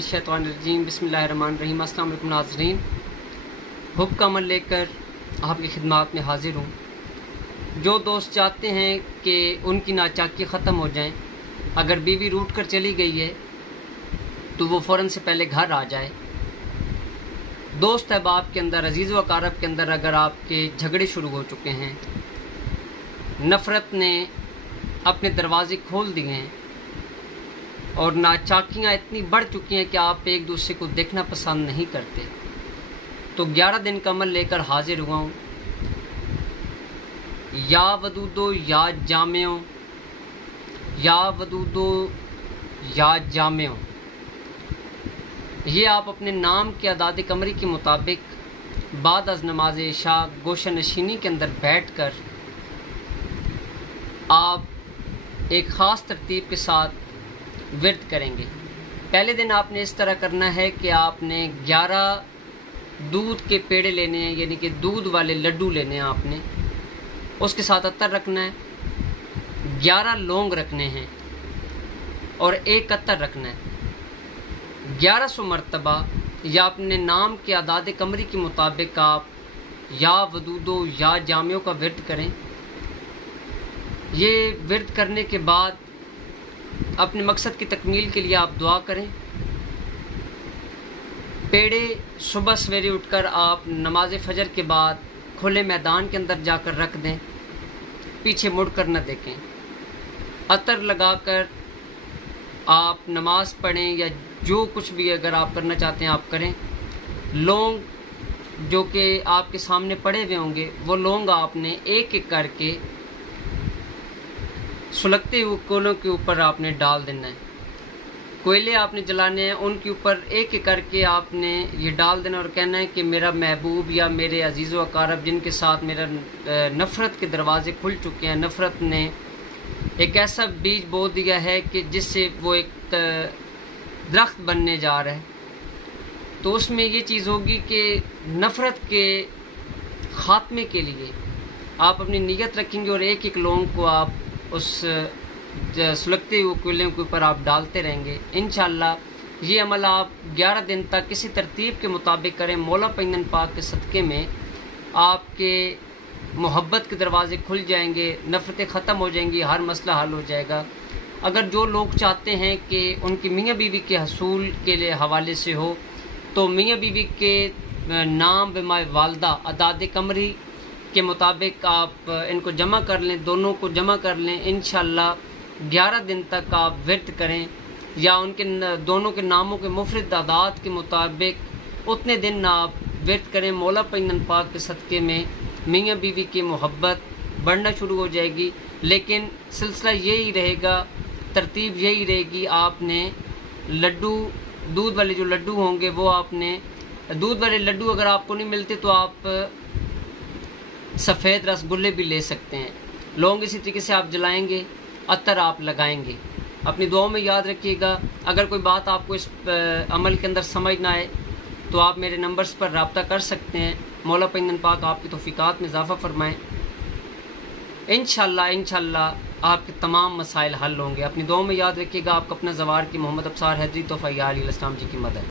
मिनश्शैतानिर्रजीम बिस्मिल्लाहिर्रहमानिर्रहीम। अस्सलाम वालेकुम नाज़रीन, हुब का अमल लेकर आपकी खिदमत में हाजिर हूँ। जो दोस्त चाहते हैं कि उनकी नाचाकी ख़त्म हो जाए, अगर बीवी रूठ कर चली गई है तो वो फ़ौरन से पहले घर आ जाए। दोस्त अहबाब के अंदर, अजीज़ व अकारब के अंदर अगर आपके झगड़े शुरू हो चुके हैं, नफ़रत ने अपने दरवाजे खोल दिए हैं और नाचाकियाँ इतनी बढ़ चुकी हैं कि आप एक दूसरे को देखना पसंद नहीं करते, तो 11 दिन का अमल लेकर हाजिर हुआ हूँ। या वदूदो या जामियो, या वदूदो या जामियो, ये आप अपने नाम के अदाद कमरी के मुताबिक बाद अज़ नमाज इशा गोशा नशीनी के अंदर बैठ कर आप एक ख़ास तरतीब के साथ विर्द करेंगे। पहले दिन आपने इस तरह करना है कि आपने 11 दूध के पेड़े लेने हैं, यानी कि दूध वाले लड्डू लेने हैं आपने। उसके साथ अत्तर रखना है, 11 लौंग रखने हैं और 1 अत्तर रखना है। 1100 मरतबा या अपने नाम के अदाद कमरी के मुताबिक आप या वदूदो या जामियों का विर्द करें। ये विर्द करने के बाद अपने मकसद की तकमील के लिए आप दुआ करें। पेड़े सुबह सवेरे उठकर आप नमाज फजर के बाद खुले मैदान के अंदर जाकर रख दें, पीछे मुड़कर न देखें। अतर लगाकर आप नमाज पढ़ें या जो कुछ भी अगर आप करना चाहते हैं आप करें। लौंग जो कि आपके सामने पड़े हुए होंगे, वो लौंग आपने एक एक करके सुलगते हुए कोयलों के ऊपर आपने डाल देना है। कोयले आपने जलाने हैं, उनके ऊपर एक एक करके आपने ये डाल देना और कहना है कि मेरा महबूब या मेरे अजीज़ व अकारब जिनके साथ मेरा नफ़रत के दरवाजे खुल चुके हैं, नफ़रत ने एक ऐसा बीज बो दिया है कि जिससे वो एक दरख्त बनने जा रहा है। तो उसमें ये चीज़ होगी कि नफ़रत के ख़ात्मे के लिए आप अपनी नीयत रखेंगे और एक एक लौंग को आप उस सुलगते हुए कोयलों के ऊपर आप डालते रहेंगे। इंशाअल्लाह ये अमल आप 11 दिन तक किसी तरतीब के मुताबिक करें। मौला पैगंबर पाक के सदक़े में आपके मोहब्बत के दरवाजे खुल जाएंगे, नफ़रतें ख़त्म हो जाएंगी, हर मसला हल हो जाएगा। अगर जो लोग चाहते हैं कि उनकी मियाँ बीवी के हसूल के लिए हवाले से हो, तो मियाँ बीवी के नाम बिमाए वालदा अदाद कमरी के मुताबिक आप इनको जमा कर लें, दोनों को जमा कर लें। इंशाअल्लाह 11 दिन तक आप विर्द करें या उनके दोनों के नामों के मुफरद आदात के मुताबिक उतने दिन आप विर्द करें। मौला पैगंबर पाक के सदक़े में मियाँ बीवी की मोहब्बत बढ़ना शुरू हो जाएगी। लेकिन सिलसिला यही रहेगा, तरतीब यही रहेगी। आपने लड्डू, दूध वाले जो लड्डू होंगे वो आपने, दूध वाले लड्डू अगर आपको नहीं मिलते तो आप सफ़ेद रसगुल्ले भी ले सकते हैं। लौंग इसी तरीके से आप जलाएंगे, अतर आप लगाएंगे। अपनी दुआओं में याद रखिएगा। अगर कोई बात आपको इस अमल के अंदर समझ ना आए तो आप मेरे नंबर्स पर रब्ता कर सकते हैं। मौला पैगंबर पाक आपकी तौफीकात में इजाफ़ा फरमाएँ। इंशाअल्लाह आपके तमाम मसाइल हल होंगे। अपनी दुआओं में याद रखिएगा। आपका अपना ज़वार की मोहम्मद अब्सार हैदरी तोफ़ा या अली इस्लाम जी की मदद।